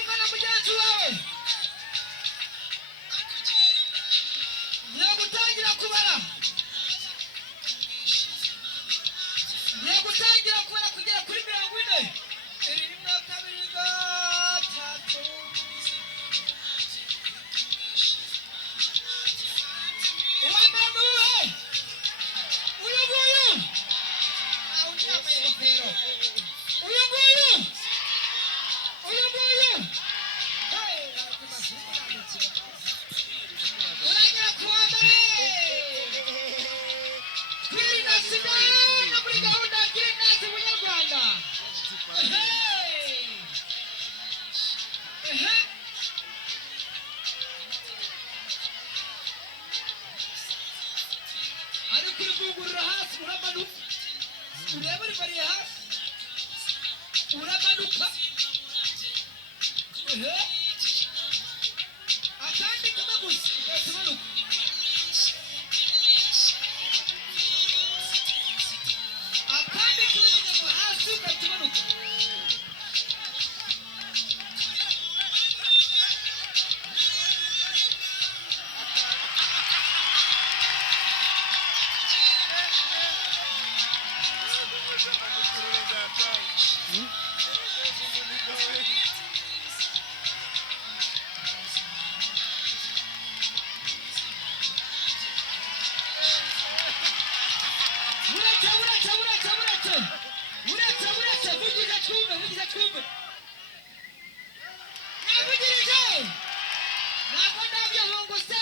ungana mugenzi wawe gutangira kubara kugera kuri 40 rimwe kabiri gatatu uwamanuwe uyu nguyu uragera ku wa mbere twirinda sida no muri gahunda ya girinasi munyarwanda ariko urivugurura hasi uramanuka ureba uribariye hasi uramanuka akandi kamwe gusa ugahita umanuka akandi kamwe hasi ugahita umanuka uretse vugiza twumve navugirije ntabwo ndabyo ngo se